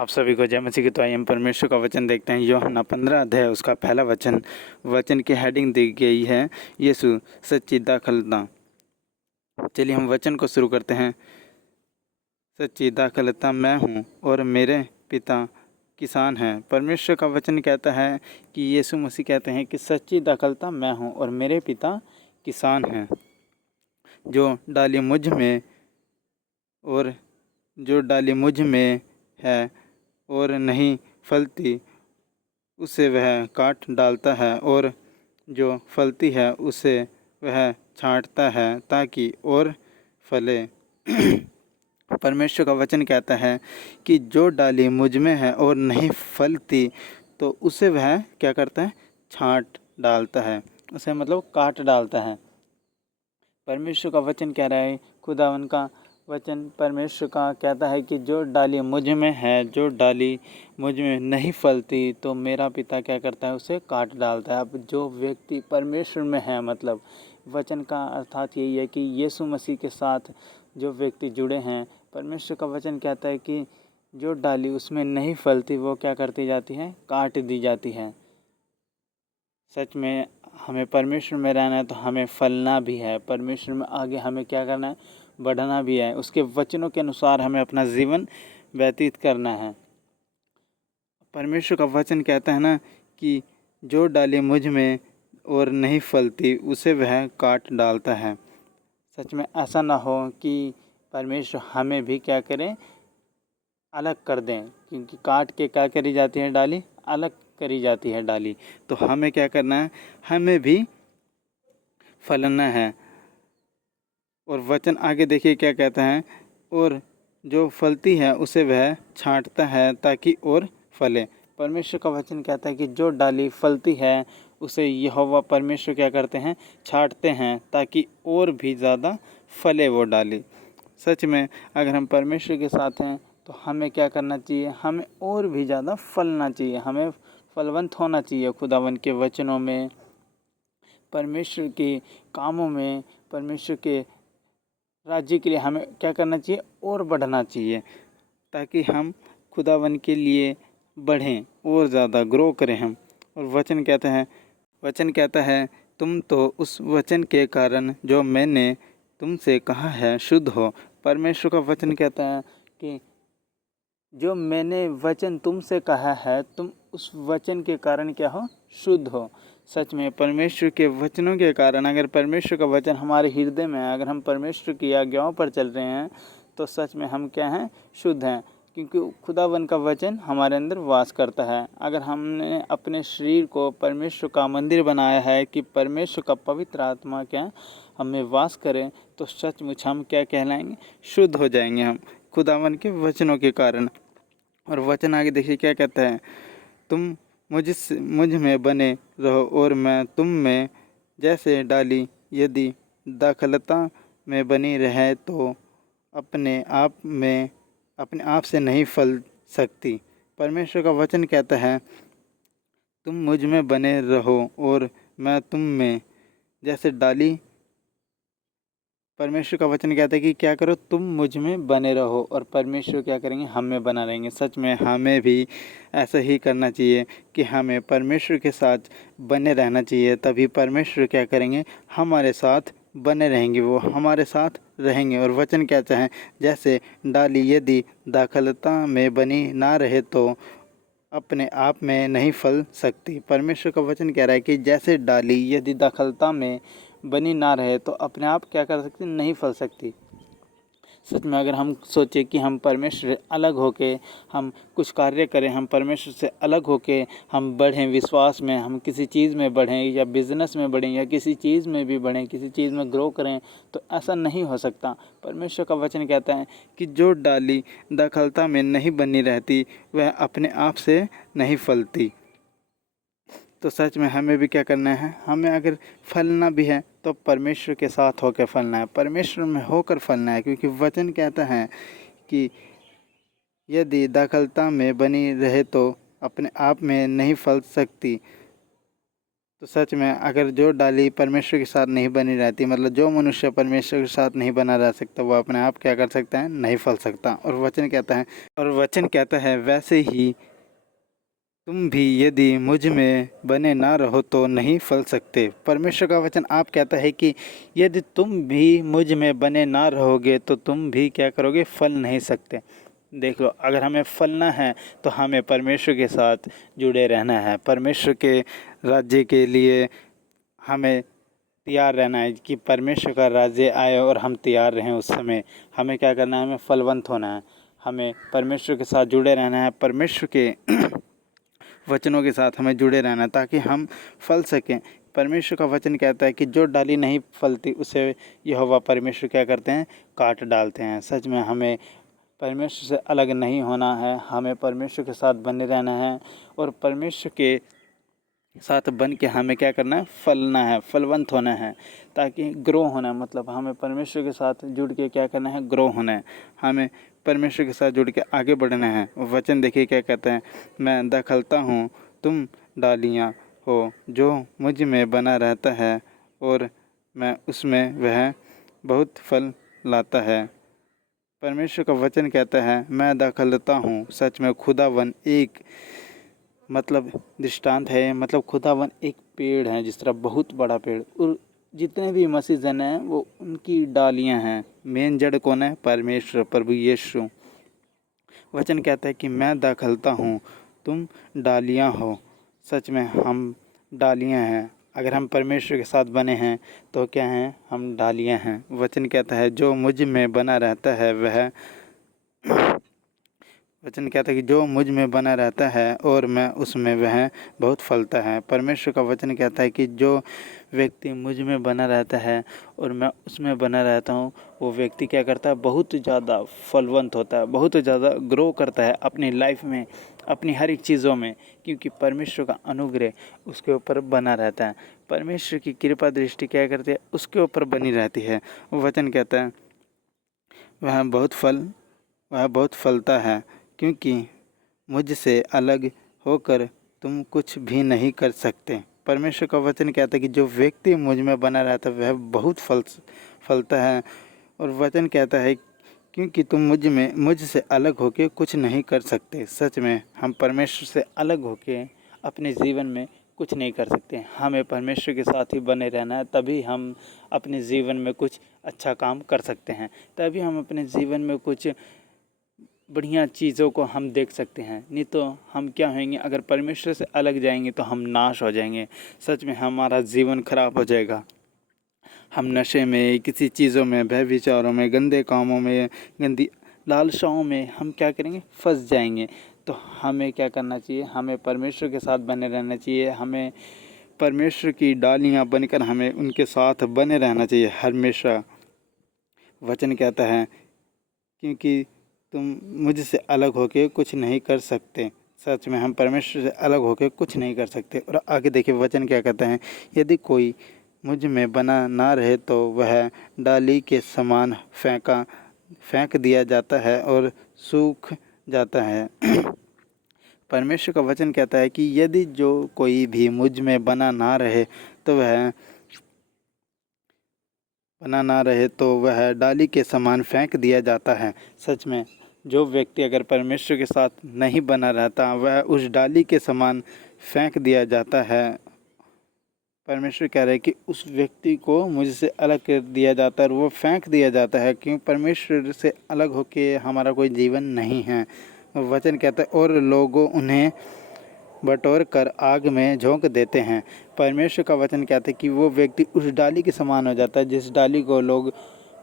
आप सभी को जय मसीह की। तो आइए हम परमेश्वर का वचन देखते हैं। यूहन्ना 15 अध्याय उसका पहला वचन की हेडिंग दी गई है, यीशु सच्ची दाखलता। चलिए हम वचन को शुरू करते हैं। सच्ची दाखलता मैं हूँ और मेरे पिता किसान हैं। परमेश्वर का वचन कहता है कि यीशु मसीह कहते हैं कि सच्ची दाखलता मैं हूँ और मेरे पिता किसान हैं। जो डाली मुझ में और जो डाली मुझ में है और नहीं फलती, उसे वह काट डालता है, और जो फलती है उसे वह छांटता है ताकि और फले। परमेश्वर का वचन कहता है कि जो डाली मुझ में है और नहीं फलती, तो उसे वह क्या करता है? छांट डालता है, उसे मतलब काट डालता है। परमेश्वर का वचन कह रहा है, खुदावन का वचन परमेश्वर का कहता है कि जो डाली मुझ में है, जो डाली मुझ में नहीं फलती, तो मेरा पिता क्या करता है? उसे काट डालता है। अब जो व्यक्ति परमेश्वर में है, मतलब वचन का अर्थात यही है कि यीशु मसीह के साथ जो व्यक्ति जुड़े हैं, परमेश्वर का वचन कहता है कि जो डाली उसमें नहीं फलती, वो क्या करती जाती है? काट दी जाती है। सच में हमें परमेश्वर में रहना है तो हमें फलना भी है। परमेश्वर में आगे हमें क्या करना है? बढ़ना भी है। उसके वचनों के अनुसार हमें अपना जीवन व्यतीत करना है। परमेश्वर का वचन कहता है ना कि जो डाली मुझ में और नहीं फलती, उसे वह काट डालता है। सच में ऐसा ना हो कि परमेश्वर हमें भी क्या करें? अलग कर दें, क्योंकि काट के क्या करी जाती है? डाली अलग करी जाती है डाली। तो हमें क्या करना है? हमें भी फलना है। और वचन आगे देखिए क्या कहता है, और जो फलती है उसे वह छांटता है ताकि और फले। परमेश्वर का वचन कहता है कि जो डाली फलती है उसे यहोवा परमेश्वर क्या करते हैं? छांटते हैं ताकि और भी ज़्यादा फले वो डाली। सच में अगर हम परमेश्वर के साथ हैं तो हमें क्या करना चाहिए? हमें और भी ज़्यादा फलना चाहिए, हमें फलवंत होना चाहिए खुदावन के वचनों में, परमेश्वर के कामों में, परमेश्वर के राज्य के लिए हमें क्या करना चाहिए? और बढ़ना चाहिए, ताकि हम खुदावन के लिए बढ़ें और ज़्यादा ग्रो करें हम। और वचन कहता है तुम तो उस वचन के कारण जो मैंने तुमसे कहा है शुद्ध हो। परमेश्वर का वचन कहता है कि जो मैंने वचन तुमसे कहा है, तुम उस वचन के कारण क्या हो? शुद्ध हो। सच में परमेश्वर के वचनों के कारण, अगर परमेश्वर का वचन हमारे हृदय में है, अगर हम परमेश्वर की आज्ञाओं पर चल रहे हैं, तो सच में हम क्या हैं? शुद्ध हैं, क्योंकि खुदावन का वचन हमारे अंदर वास करता है। अगर हमने अपने शरीर को परमेश्वर का मंदिर बनाया है कि परमेश्वर का पवित्र आत्मा क्या हमें वास करें, तो सचमुच हम क्या कहलाएंगे? शुद्ध हो जाएंगे हम खुदावन के वचनों के कारण। और वचन आगे देखिए क्या कहता है, तुम मुझ में बने रहो और मैं तुम में। जैसे डाली यदि दाखलता में बनी रहे तो अपने आप से नहीं फल सकती। परमेश्वर का वचन कहता है तुम मुझ में बने रहो और मैं तुम में। जैसे डाली, परमेश्वर का वचन कहता है कि क्या करो? तुम मुझ में बने रहो, और परमेश्वर क्या करेंगे? हम में बना रहेंगे। सच में हमें भी ऐसा ही करना चाहिए कि हमें परमेश्वर के साथ बने रहना चाहिए, तभी परमेश्वर क्या करेंगे? हमारे साथ बने रहेंगे, वो हमारे साथ रहेंगे। और वचन कहता है जैसे डाली यदि दाखलता में बनी ना रहे तो अपने आप में नहीं फल सकती। परमेश्वर का वचन कह रहा है कि जैसे डाली यदि दाखलता में बनी ना रहे तो अपने आप क्या कर सकती? नहीं फल सकती। सच में अगर हम सोचें कि हम परमेश्वर से अलग होके हम कुछ कार्य करें, हम परमेश्वर से अलग होके हम बढ़ें विश्वास में, हम किसी चीज़ में बढ़ें या बिज़नेस में बढ़ें या किसी चीज़ में भी बढ़ें, किसी चीज़ में ग्रो करें, तो ऐसा नहीं हो सकता। परमेश्वर का वचन कहता है कि जो डाली दाखलता में नहीं बनी रहती, वह अपने आप से नहीं फलती। तो सच में हमें भी क्या करना है? हमें अगर फलना भी है तो परमेश्वर के साथ होकर फलना है, परमेश्वर में होकर फलना है, क्योंकि वचन कहता है कि यदि दाखलता में बनी रहे तो अपने आप में नहीं फल सकती। तो सच में अगर जो डाली परमेश्वर के साथ नहीं बनी रहती, मतलब जो मनुष्य परमेश्वर के साथ नहीं बना रह सकता, वो अपने आप क्या कर सकता है, नहीं फल सकता। और वचन कहता है वैसे ही तुम भी यदि मुझ में बने ना रहो तो नहीं फल सकते। परमेश्वर का वचन आप कहता है कि यदि तुम भी मुझ में बने ना रहोगे तो तुम भी क्या करोगे, फल नहीं सकते। देख लो, अगर हमें फलना है तो हमें परमेश्वर के साथ जुड़े रहना है। परमेश्वर के राज्य के लिए हमें तैयार रहना है कि परमेश्वर का राज्य आए और हम तैयार रहें। उस समय हमें क्या करना है, हमें फलवंत होना है, हमें परमेश्वर के साथ जुड़े रहना है, परमेश्वर के वचनों के साथ हमें जुड़े रहना ताकि हम फल सकें। परमेश्वर का वचन कहता है कि जो डाली नहीं फलती उसे यहोवा परमेश्वर क्या करते हैं, काट डालते हैं। सच में हमें परमेश्वर से अलग नहीं होना है, हमें परमेश्वर के साथ बने रहना है और परमेश्वर के साथ बन के हमें क्या करना है, फलना है, फलवंत होना है, ताकि ग्रो होना है। मतलब हमें परमेश्वर के साथ जुड़ के क्या करना है, ग्रो होना है, हमें परमेश्वर के साथ जुड़ के आगे बढ़ना है। वचन देखिए क्या कहता है, मैं दखलता हूँ तुम डालियाँ हो, जो मुझ में बना रहता है और मैं उसमें वह बहुत फल लाता है। परमेश्वर का वचन कहता है मैं दखलता हूँ। सच में खुदावन एक मतलब दृष्टांत है, मतलब खुदावन एक पेड़ है, जिस तरह बहुत बड़ा पेड़, और जितने भी मसीह जन हैं वो उनकी डालियां हैं। मेन जड़ कौन है, परमेश्वर, प्रभु यीशु। वचन कहता है कि मैं दाखलता हूँ, तुम डालियां हो। सच में हम डालियां हैं। अगर हम परमेश्वर के साथ बने हैं तो क्या हैं, हम डालियां हैं। वचन कहता है जो मुझ में बना रहता है वह वचन कहता है कि जो मुझ में बना रहता है और मैं उसमें वह बहुत फलता है। परमेश्वर का वचन कहता है कि जो व्यक्ति मुझ में बना रहता है और मैं उसमें बना रहता हूँ, वो व्यक्ति क्या करता है, बहुत ज़्यादा फलवंत होता है, बहुत ज़्यादा ग्रो करता है अपनी लाइफ में, अपनी हर एक चीज़ों में, क्योंकि परमेश्वर का अनुग्रह उसके ऊपर बना रहता है। परमेश्वर की कृपा दृष्टि क्या करती है, उसके ऊपर बनी रहती है। वचन कहता है वह बहुत फलता है, क्योंकि मुझसे अलग होकर तुम कुछ भी नहीं कर सकते। परमेश्वर का वचन कहता है कि जो व्यक्ति मुझ में बना रहता है वह बहुत फलता है। और वचन कहता है क्योंकि तुम मुझसे अलग होकर कुछ नहीं कर सकते। सच में हम परमेश्वर से अलग होकर अपने जीवन में कुछ नहीं कर सकते। हमें परमेश्वर के साथ ही बने रहना है, तभी हम अपने जीवन में कुछ अच्छा काम कर सकते हैं, तभी हम अपने जीवन में कुछ बढ़िया चीज़ों को हम देख सकते हैं। नहीं तो हम क्या होंगे, अगर परमेश्वर से अलग जाएंगे तो हम नाश हो जाएंगे। सच में हमारा जीवन खराब हो जाएगा। हम नशे में, किसी चीज़ों में, भय विचारों में, गंदे कामों में, गंदी लालसाओं में हम क्या करेंगे, फंस जाएंगे। तो हमें क्या करना चाहिए, हमें परमेश्वर के साथ बने रहना चाहिए। हमें परमेश्वर की डालियाँ बनकर हमें उनके साथ बने रहना चाहिए हमेशा। वचन कहता है क्योंकि तुम मुझसे अलग होके कुछ नहीं कर सकते। सच में हम परमेश्वर से अलग होके कुछ नहीं कर सकते। और आगे देखिए वचन क्या कहता है, यदि कोई मुझ में बना ना रहे तो वह डाली के समान फेंक दिया जाता है और सूख जाता है। परमेश्वर का वचन कहता है कि यदि जो कोई भी मुझ में बना ना रहे तो वह डाली के समान फेंक दिया जाता है। सच में जो व्यक्ति अगर परमेश्वर के साथ नहीं बना रहता, वह उस डाली के समान फेंक दिया जाता है। परमेश्वर कह रहे हैं कि उस व्यक्ति को मुझसे अलग कर दिया जाता है और वो फेंक दिया जाता है, क्योंकि परमेश्वर से अलग होके हमारा कोई जीवन नहीं है। वचन कहता है और लोगों उन्हें बटोर कर आग में झोंक देते हैं। परमेश्वर का वचन कहता है कि वो व्यक्ति उस डाली के समान हो जाता है जिस डाली को लोग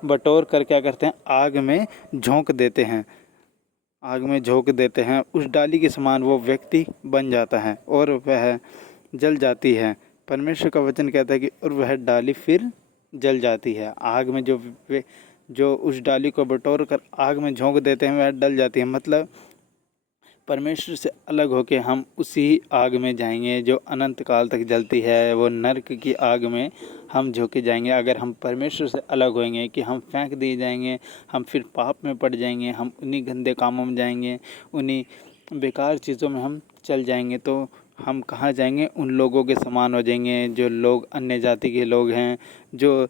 बटोर कर क्या करते हैं, आग में झोंक देते हैं। आग में झोंक देते हैं, उस डाली के समान वो व्यक्ति बन जाता है और वह जल जाती है। परमेश्वर का वचन कहता है कि और वह डाली फिर जल जाती है। आग में जो उस डाली को बटोर कर आग में झोंक देते हैं वह डल जाती है। मतलब परमेश्वर से अलग होके हम उसी आग में जाएंगे जो अनंत काल तक जलती है, वो नरक की आग में हम झोंके जाएंगे। अगर हम परमेश्वर से अलग होएंगे कि हम फेंक दिए जाएंगे, हम फिर पाप में पड़ जाएंगे, हम उन्हीं गंदे कामों में जाएंगे, उन्हीं बेकार चीज़ों में हम चल जाएंगे, तो हम कहाँ जाएंगे, उन लोगों के समान हो जाएंगे जो लोग अन्य जाति के लोग हैं, जो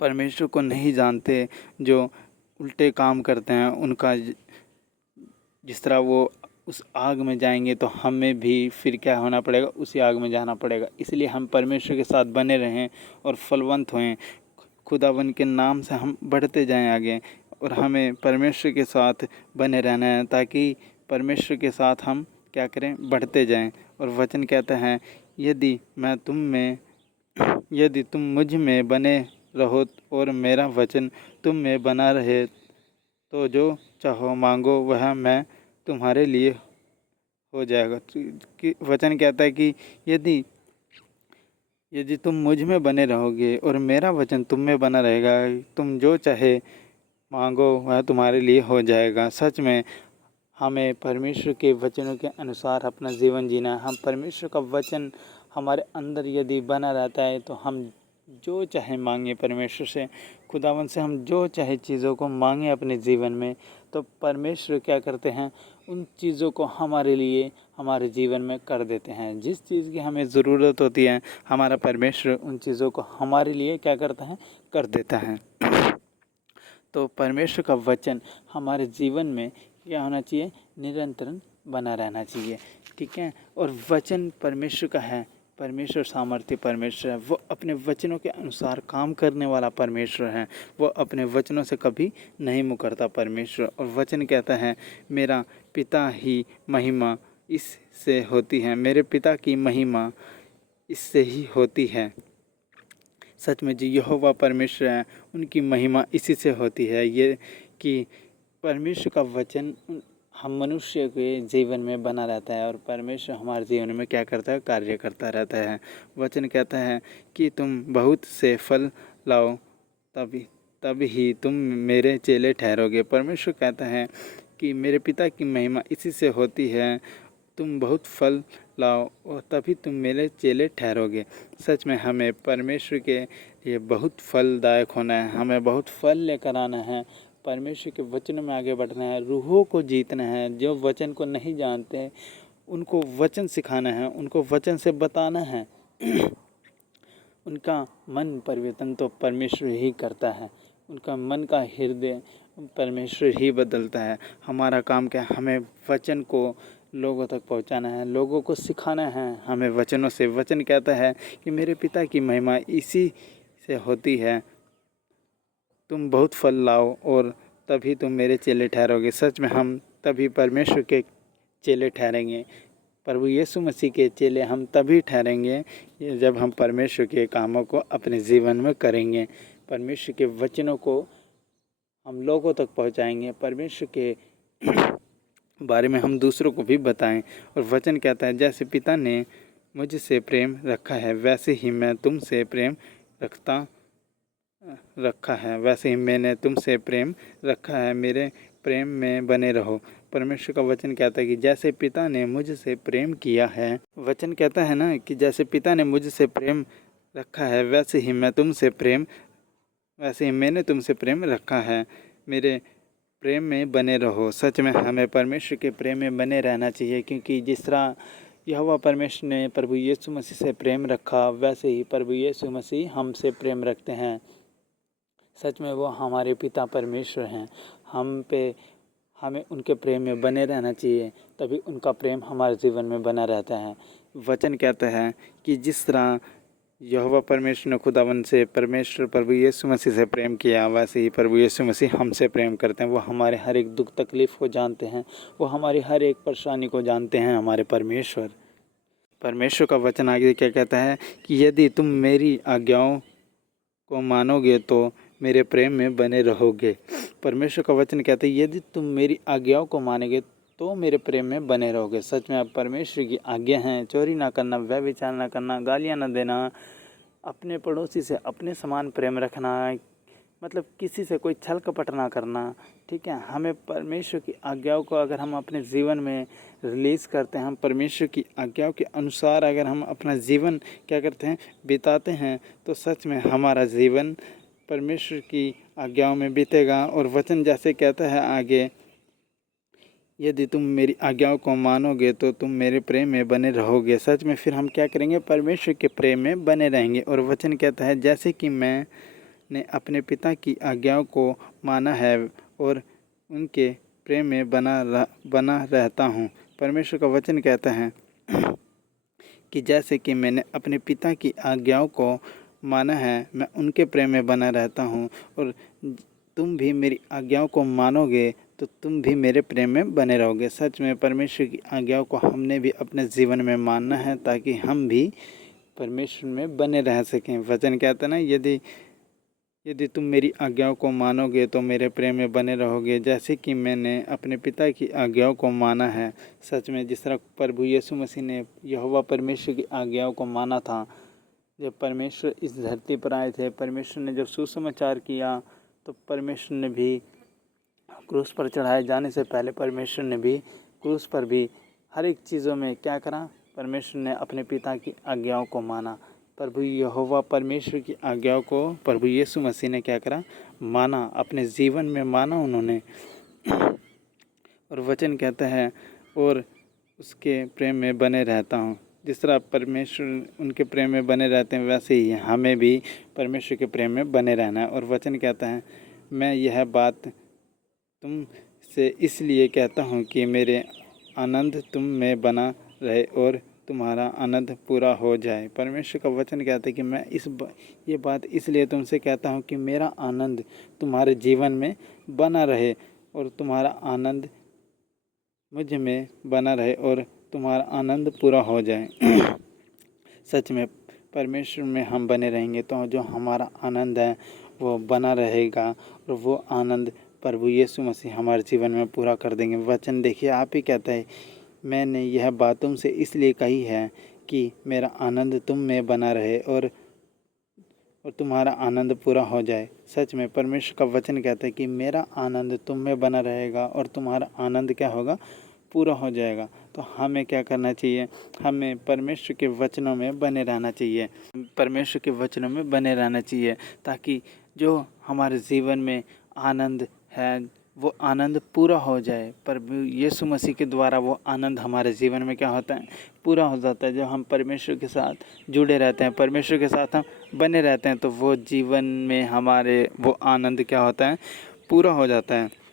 परमेश्वर को नहीं जानते, जो उल्टे काम करते हैं। उनका जिस तरह वो उस आग में जाएंगे तो हमें भी फिर क्या होना पड़ेगा, उसी आग में जाना पड़ेगा। इसलिए हम परमेश्वर के साथ बने रहें और फलवंत होएं, खुदावन के नाम से हम बढ़ते जाएं आगे। और हमें परमेश्वर के साथ बने रहना है ताकि परमेश्वर के साथ हम क्या करें, बढ़ते जाएं। और वचन कहता है, यदि तुम मुझ में बने रहो और मेरा वचन तुम में बना रहे तो जो चाहो मांगो वह मैं तुम्हारे लिए हो जाएगा। वचन कहता है कि यदि तुम मुझ में बने रहोगे और मेरा वचन तुम में बना रहेगा, तुम जो चाहे मांगो वह तुम्हारे लिए हो जाएगा। सच में हमें परमेश्वर के वचनों के अनुसार अपना जीवन जीना है। हम परमेश्वर का वचन हमारे अंदर यदि बना रहता है तो हम जो चाहे मांगे परमेश्वर से, खुदावन से हम जो चाहे चीज़ों को मांगे अपने जीवन में, तो परमेश्वर क्या करते हैं, उन चीज़ों को हमारे लिए हमारे जीवन में कर देते हैं। जिस चीज़ की हमें ज़रूरत होती है, हमारा परमेश्वर उन चीज़ों को हमारे लिए क्या करता है, कर देता है। तो परमेश्वर का वचन हमारे जीवन में क्या होना चाहिए, निरंतर बना रहना चाहिए। ठीक है। और वचन परमेश्वर का है, परमेश्वर सामर्थ्य परमेश्वर है, वो अपने वचनों के अनुसार काम करने वाला परमेश्वर है। वो अपने वचनों से कभी नहीं मुकरता परमेश्वर। और वचन कहता है, मेरा पिता ही महिमा इससे होती है, मेरे पिता की महिमा इससे ही होती है। सच में जो यहोवा परमेश्वर है उनकी महिमा इसी से होती है, ये कि परमेश्वर का वचन हम मनुष्य के जीवन में बना रहता है और परमेश्वर हमारे जीवन में क्या करता है, कार्य करता रहता है। वचन कहता है कि तुम बहुत से फल लाओ, तब ही तुम मेरे चेले ठहरोगे। परमेश्वर कहता है कि मेरे पिता की महिमा इसी से होती है, तुम बहुत फल लाओ और तभी तुम मेरे चेले ठहरोगे। सच में हमें परमेश्वर के लिए बहुत फलदायक होना है, हमें बहुत फल लेकर आना है, परमेश्वर के वचनों में आगे बढ़ना है, रूहों को जीतना है। जो वचन को नहीं जानते उनको वचन सिखाना है, उनको वचन से बताना है। उनका मन परिवर्तन तो परमेश्वर ही करता है, उनका मन का हृदय परमेश्वर ही बदलता है। हमारा काम क्या है, हमें वचन को लोगों तक पहुंचाना है, लोगों को सिखाना है हमें वचनों से। वचन कहता है कि मेरे पिता की महिमा इसी से होती है, तुम बहुत फल लाओ और तभी तुम मेरे चेले ठहरोगे। सच में हम तभी परमेश्वर के चेले ठहरेंगे, प्रभु यीशु मसीह के चेले हम तभी ठहरेंगे जब हम परमेश्वर के कामों को अपने जीवन में करेंगे, परमेश्वर के वचनों को हम लोगों तक पहुंचाएंगे, परमेश्वर के बारे में हम दूसरों को भी बताएं। और वचन कहता है, जैसे पिता ने मुझसे प्रेम रखा है वैसे ही मैं तुमसे प्रेम रखा है, वैसे ही मैंने तुमसे प्रेम रखा है, मेरे प्रेम में बने रहो। परमेश्वर का वचन कहता है कि जैसे पिता ने मुझसे प्रेम किया है, वचन कहता है ना कि जैसे पिता ने मुझसे प्रेम रखा है वैसे ही मैंने तुमसे प्रेम रखा है, मेरे प्रेम में बने रहो। सच में हमें परमेश्वर के प्रेम में बने रहना चाहिए, क्योंकि जिस तरह यहोवा परमेश्वर ने प्रभु यीशु मसीह से प्रेम रखा वैसे ही प्रभु यीशु मसीह हमसे प्रेम रखते हैं। सच में वो हमारे पिता परमेश्वर हैं, हमें उनके प्रेम में बने रहना चाहिए, तभी उनका प्रेम हमारे जीवन में बना रहता है। वचन कहता है कि जिस तरह यहोवा परमेश्वर ने खुदावन से परमेश्वर प्रभु यीशु मसीह से प्रेम किया, वैसे ही प्रभु यीशु मसीह हमसे प्रेम करते हैं। वो हमारे हर एक दुख तकलीफ़ को जानते हैं, वो हमारी हर एक परेशानी को जानते हैं। हमारे परमेश्वर का वचन आगे क्या कहता है कि यदि तुम मेरी आज्ञाओं को मानोगे तो मेरे प्रेम में बने रहोगे। परमेश्वर का वचन कहता है यदि तुम मेरी आज्ञाओं को मानोगे तो मेरे प्रेम में बने रहोगे। सच में अब परमेश्वर की आज्ञा हैं, चोरी ना करना, व्यभिचार ना करना, गालियाँ ना देना, अपने पड़ोसी से अपने समान प्रेम रखना, मतलब किसी से कोई छल कपट ना करना। ठीक है, हमें परमेश्वर की आज्ञाओं को अगर हम अपने जीवन में रिलीज़ करते हैं, हम परमेश्वर की आज्ञाओं के अनुसार अगर हम अपना जीवन क्या करते हैं, बिताते हैं, तो सच में हमारा जीवन परमेश्वर की आज्ञाओं में बीतेगा। और वचन जैसे कहता है आगे यदि तुम मेरी आज्ञाओं को मानोगे तो तुम मेरे प्रेम में बने रहोगे। सच में फिर हम क्या करेंगे? परमेश्वर के प्रेम में बने रहेंगे। और वचन कहता है जैसे कि मैंने अपने पिता की आज्ञाओं को माना है और उनके प्रेम में बना रहता हूँ। परमेश्वर का वचन कहता है कि जैसे कि मैंने अपने पिता की आज्ञाओं को माना है, मैं उनके प्रेम में बना रहता हूँ, और तुम भी मेरी आज्ञाओं को मानोगे तो तुम भी मेरे प्रेम में बने रहोगे। सच में परमेश्वर की आज्ञाओं को हमने भी अपने जीवन में मानना है ताकि हम भी परमेश्वर में बने रह सकें। वचन कहता है ना, यदि तुम मेरी आज्ञाओं को मानोगे तो मेरे प्रेम में बने रहोगे, जैसे कि मैंने अपने पिता की आज्ञाओं को माना है। सच में जिस तरह प्रभु यीशु मसीह ने यहोवा परमेश्वर की आज्ञाओं को माना था, जब परमेश्वर इस धरती पर आए थे, परमेश्वर ने जब सुसमाचार किया तो परमेश्वर ने भी क्रूस पर चढ़ाए जाने से पहले परमेश्वर ने भी क्रूस पर भी हर एक चीज़ों में क्या करा? परमेश्वर ने अपने पिता की आज्ञाओं को माना। प्रभु यहोवा परमेश्वर की आज्ञाओं को प्रभु यीशु मसीह ने क्या करा? माना, अपने जीवन में माना उन्होंने। और वचन कहता है और उसके प्रेम में बने रहता हूँ। जिस तरह परमेश्वर उनके प्रेम में बने रहते हैं, वैसे ही हमें भी परमेश्वर के प्रेम में बने रहना है। और वचन कहता है मैं यह बात तुम से इसलिए कहता हूँ कि मेरे आनंद तुम में बना रहे और तुम्हारा आनंद पूरा हो जाए। परमेश्वर का वचन कहता है कि मैं ये बात इसलिए तुमसे कहता हूँ कि मेरा आनंद तुम्हारे जीवन में बना रहे और तुम्हारा आनंद मुझ में बना रहे और तुम्हारा आनंद पूरा हो जाए। सच में परमेश्वर में हम बने रहेंगे तो जो हमारा आनंद है वो बना रहेगा, और वो आनंद प्रभु यीशु मसीह हमारे जीवन में पूरा कर देंगे। वचन देखिए, आप ही कहता है मैंने यह बात तुमसे इसलिए कही है कि मेरा आनंद तुम में बना रहे और तुम्हारा आनंद पूरा हो जाए। सच में परमेश्वर का वचन कहता है कि मेरा आनंद तुम में बना रहेगा और तुम्हारा आनंद क्या होगा? पूरा हो जाएगा। तो हमें क्या करना चाहिए? हमें परमेश्वर के वचनों में बने रहना चाहिए। परमेश्वर के वचनों में बने रहना चाहिए ताकि जो हमारे जीवन में आनंद है वो आनंद पूरा हो जाए। प्रभु यीशु मसीह के द्वारा वो आनंद हमारे जीवन में क्या होता है? पूरा हो जाता है। जब हम परमेश्वर के साथ जुड़े रहते हैं, परमेश्वर के साथ हम बने रहते हैं, तो वो जीवन में हमारे वो आनंद क्या होता है? पूरा हो जाता है।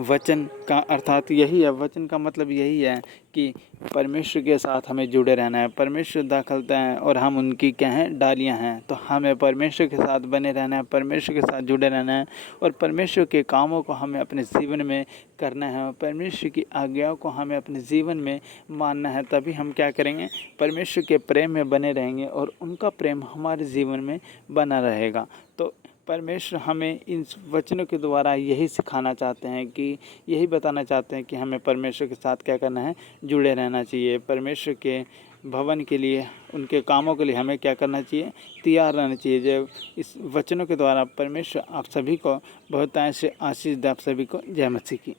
वचन का अर्थात यही है, वचन का मतलब यही है कि परमेश्वर के साथ हमें जुड़े रहना है। परमेश्वर दाखलता है और हम उनकी क्या हैं? डालियाँ हैं। तो हमें परमेश्वर के साथ बने रहना है, परमेश्वर के साथ जुड़े रहना है और परमेश्वर के कामों को हमें अपने जीवन में करना है। परमेश्वर की आज्ञाओं को हमें अपने जीवन में मानना है। तभी हम क्या करेंगे? परमेश्वर के प्रेम में बने रहेंगे और उनका प्रेम हमारे जीवन में बना रहेगा। तो परमेश्वर हमें इन वचनों के द्वारा यही सिखाना चाहते हैं कि यही बताना चाहते हैं कि हमें परमेश्वर के साथ क्या करना है? जुड़े रहना चाहिए। परमेश्वर के भवन के लिए, उनके कामों के लिए हमें क्या करना चाहिए? तैयार रहना चाहिए। जब इस वचनों के द्वारा परमेश्वर आप सभी को बहुत ऐसे आशीष दे। आप सभी को जय मसीह की।